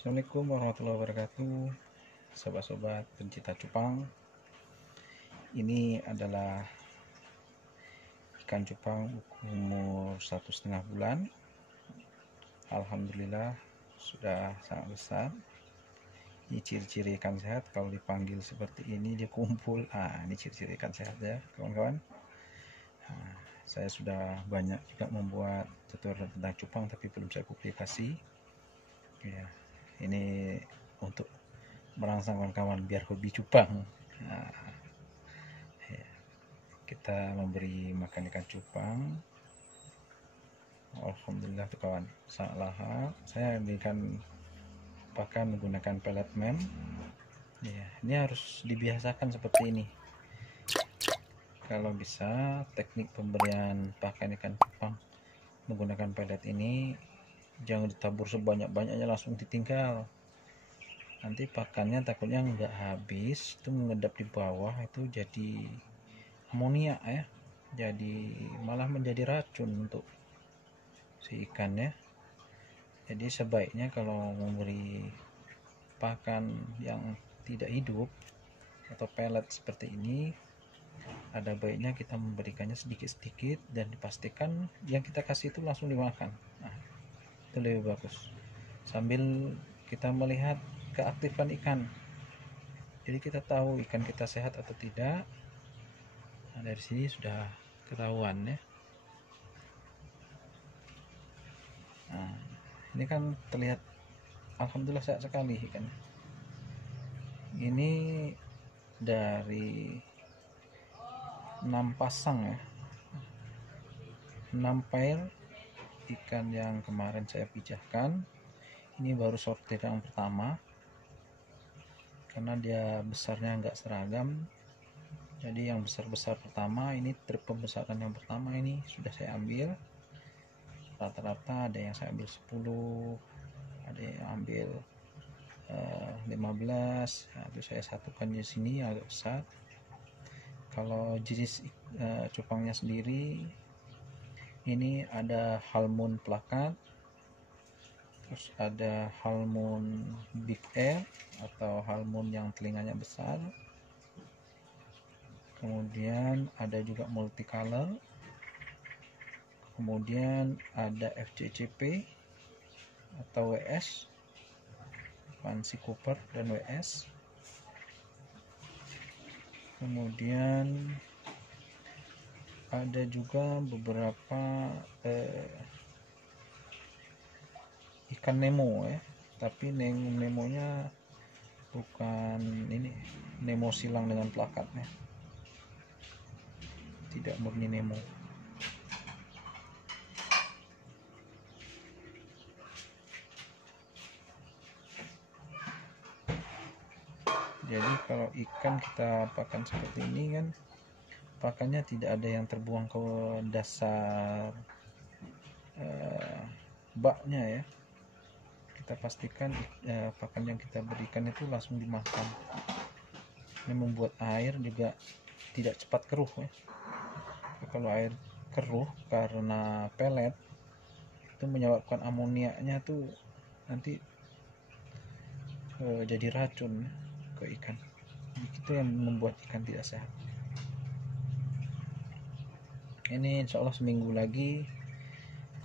Assalamualaikum warahmatullahi wabarakatuh, sobat-sobat pencinta cupang. Ini adalah ikan cupang umur 1,5 bulan. Alhamdulillah sudah sangat besar. Ini ciri-ciri ikan sehat. Kalau dipanggil seperti ini dia kumpul. Ini ciri-ciri ikan sehat ya kawan-kawan. Saya sudah banyak juga membuat tutorial tentang cupang tapi belum saya publikasi ya. Ini untuk merangsang kawan-kawan biar hobi cupang. Kita memberi makan ikan cupang. Alhamdulillah tuh kawan, sangat lahap. Saya berikan pakan menggunakan pellet mem ya. Ini harus dibiasakan seperti ini. Kalau bisa teknik pemberian pakan ikan cupang menggunakan pellet ini jangan ditabur sebanyak-banyaknya langsung ditinggal. Nanti pakannya takutnya nggak habis, itu mengedap di bawah, itu jadi amonia ya, jadi malah menjadi racun untuk si ikan ya. Jadi sebaiknya kalau memberi pakan yang tidak hidup atau pelet seperti ini, ada baiknya kita memberikannya sedikit-sedikit dan dipastikan yang kita kasih itu langsung dimakan. Itu lebih bagus, sambil kita melihat keaktifan ikan, jadi kita tahu ikan kita sehat atau tidak. Dari sini sudah ketahuan ya. Ini kan terlihat alhamdulillah sehat sekali ikan. Ini dari 6 pasang ya, 6 pair ikan yang kemarin saya pijahkan. Ini baru sortir yang pertama karena dia besarnya nggak seragam. Jadi yang besar-besar pertama ini, trip pembesaran yang pertama ini sudah saya ambil. Rata-rata ada yang saya ambil 10, ada yang ambil 15. Itu saya satukan di sini agak besar. Kalau jenis cupangnya sendiri, ini ada halmoon plakat, terus ada halmoon big air atau halmoon yang telinganya besar, kemudian ada juga multicolor, kemudian ada FCCP atau WS, Fancy Cooper dan WS. Kemudian ada juga beberapa ikan Nemo ya, tapi Nemonya bukan ini Nemo silang dengan plakatnya, tidak murni Nemo. Jadi kalau ikan kita pakan seperti ini kan, pakannya tidak ada yang terbuang ke dasar baknya ya. Kita pastikan pakan yang kita berikan itu langsung dimakan. Ini membuat air juga tidak cepat keruh ya. Kalau air keruh karena pelet, itu menyebabkan amoniaknya tuh nanti jadi racun ke ikan. Itu yang membuat ikan tidak sehat. Ini insya Allah seminggu lagi,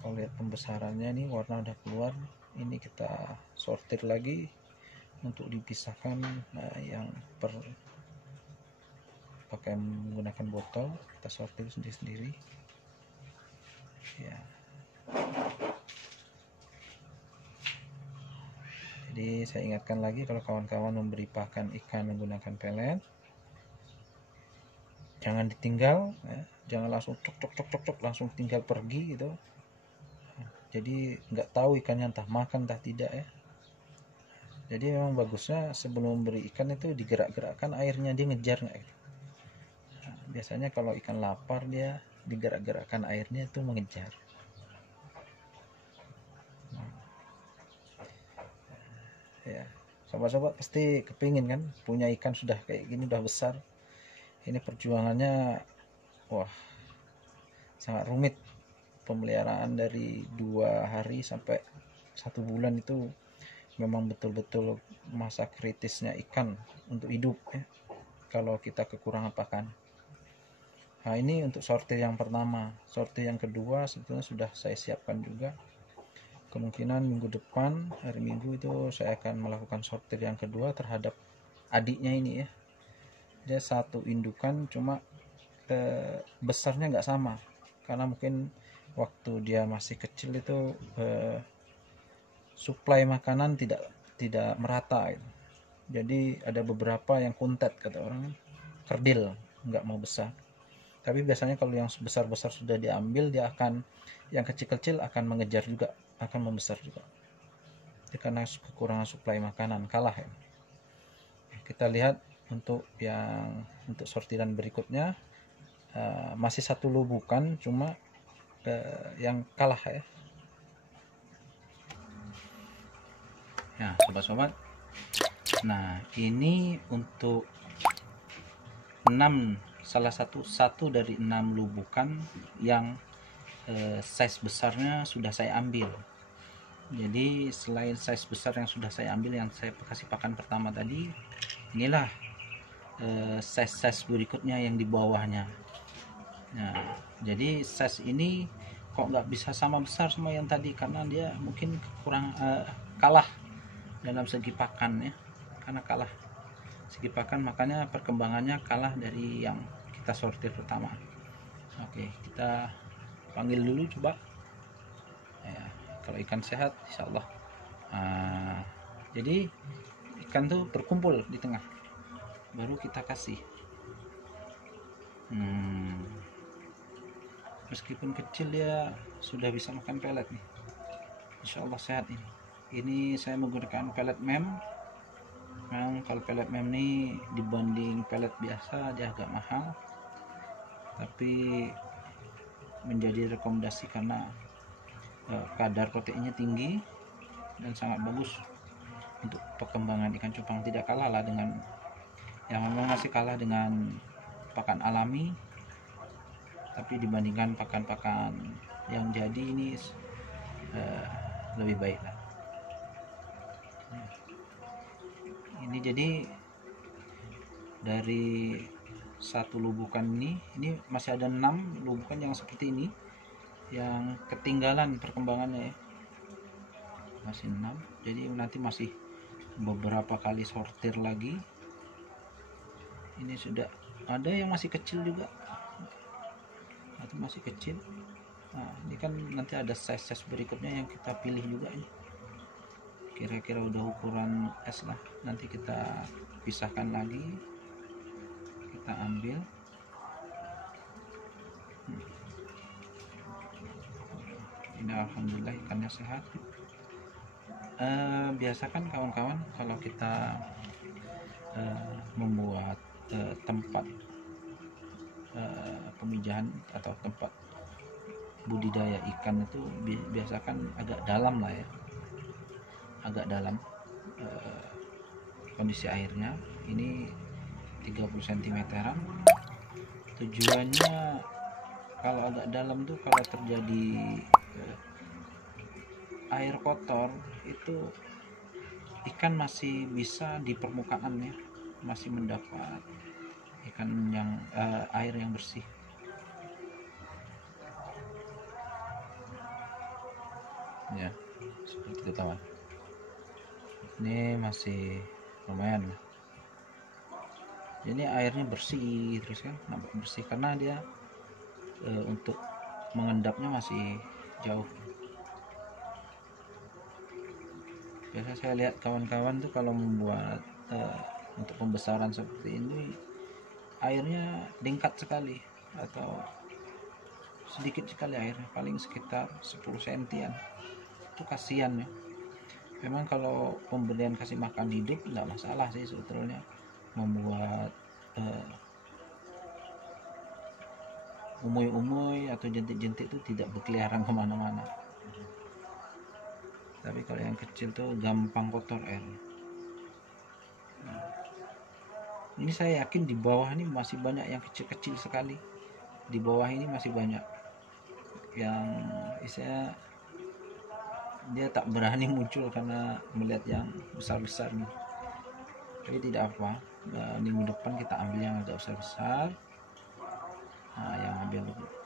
kalau lihat pembesarannya nih warna udah keluar, ini kita sortir lagi untuk dipisahkan. Yang pakai menggunakan botol kita sortir sendiri-sendiri ya. Jadi saya ingatkan lagi, kalau kawan-kawan memberi pakan ikan menggunakan pelet, jangan ditinggal ya. Jangan langsung cok langsung tinggal pergi gitu. Jadi nggak tahu ikannya entah makan entah tidak ya. Jadi memang bagusnya sebelum memberi ikan itu digerak-gerakkan airnya, dia ngejar nggak gitu. Biasanya kalau ikan lapar dia digerak-gerakkan airnya itu mengejar. Ya, sobat-sobat pasti kepingin kan punya ikan sudah kayak gini, udah besar. Ini perjuangannya wah sangat rumit. Pemeliharaan dari 2 hari sampai 1 bulan itu memang betul-betul masa kritisnya ikan untuk hidup ya, kalau kita kekurangan pakan. Nah ini untuk sortir yang pertama. Sortir yang kedua sebetulnya sudah saya siapkan juga. Kemungkinan minggu depan, hari Minggu itu saya akan melakukan sortir yang kedua terhadap adiknya ini ya. Dia satu indukan, cuma besarnya nggak sama, karena mungkin waktu dia masih kecil itu suplai makanan tidak merata gitu. Jadi ada beberapa yang kuntet, kata orang, kerdil, nggak mau besar. Tapi biasanya kalau yang besar-besar sudah diambil, dia akan, yang kecil-kecil akan mengejar juga, akan membesar juga. Itu karena kekurangan suplai makanan, kalah ya. Kita lihat untuk sortiran berikutnya, masih satu lubukan, cuma yang kalah ya. Nah sobat-sobat, nah ini untuk salah satu dari 6 lubukan yang size besarnya sudah saya ambil. Jadi selain size besar yang sudah saya ambil, yang saya kasih pakan pertama tadi, inilah size berikutnya yang di bawahnya. Nah jadi size ini kok nggak bisa sama besar sama yang tadi, karena dia mungkin kurang kalah dalam segi pakan ya, karena kalah segi pakan, makanya perkembangannya kalah dari yang kita sortir pertama. Oke, kita panggil dulu coba ya, kalau ikan sehat insyaallah. Jadi ikan tuh berkumpul di tengah, baru kita kasih. Meskipun kecil dia sudah bisa makan pelet nih, insyaallah sehat ini. Ini saya menggunakan pelet mem. Memang kalau pelet mem ini dibanding pelet biasa dia agak mahal, tapi menjadi rekomendasi karena kadar proteinnya tinggi dan sangat bagus untuk perkembangan ikan cupang. Tidak kalah lah dengan, yang memang masih kalah dengan pakan alami, tapi dibandingkan pakan-pakan yang jadi ini lebih baik lah. Ini jadi dari satu lubukan ini masih ada 6 lubukan yang seperti ini, yang ketinggalan perkembangannya ya, masih 6. Jadi nanti masih beberapa kali sortir lagi. Ini sudah ada yang masih kecil juga, itu masih kecil. Nah ini kan nanti ada size berikutnya yang kita pilih juga ini, kira-kira udah ukuran es lah. Nanti kita pisahkan lagi, kita ambil. Ini alhamdulillah ikannya sehat. Biasakan kawan-kawan kalau kita membuat tempat pemijahan atau tempat budidaya ikan itu biasakan agak dalam lah ya, agak dalam kondisi airnya. Ini 30 cm-an. Tujuannya kalau agak dalam tuh, kalau terjadi air kotor itu ikan masih bisa di permukaan ya, masih mendapat ikan yang air yang bersih. Ya seperti itu kawan, ini masih lumayan. Ini airnya bersih terus kan, nampak bersih karena dia untuk mengendapnya masih jauh. Biasa saya lihat kawan-kawan tuh kalau membuat untuk pembesaran seperti ini, airnya dingkat sekali atau sedikit sekali airnya, paling sekitar 10 cm-an. Itu kasihan ya. Memang kalau pemberian kasih makan hidup nggak masalah sih sebetulnya, membuat umui-umui atau jentik-jentik itu tidak berkeliaran kemana-mana. Tapi kalau yang kecil tuh gampang kotor air. Ini saya yakin di bawah ini masih banyak yang kecil-kecil sekali. Di bawah ini masih banyak yang saya dia tak berani muncul karena melihat yang besar-besar nih. Tapi tidak apa, minggu depan kita ambil yang agak besar-besar. Nah, yang ambil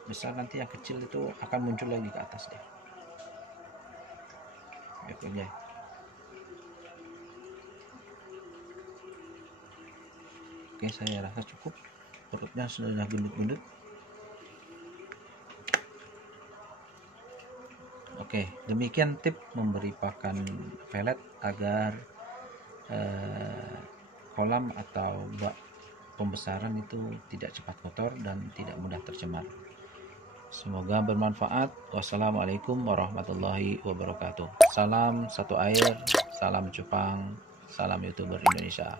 besar nanti yang kecil itu akan muncul lagi ke atas dia. Oke. Oke, saya rasa cukup. Perutnya sudah gendut-gendut. Oke, demikian tip memberi pakan pelet agar kolam atau bak pembesaran itu tidak cepat kotor dan tidak mudah tercemar. Semoga bermanfaat. Wassalamualaikum warahmatullahi wabarakatuh. Salam satu air, salam cupang, salam YouTuber Indonesia.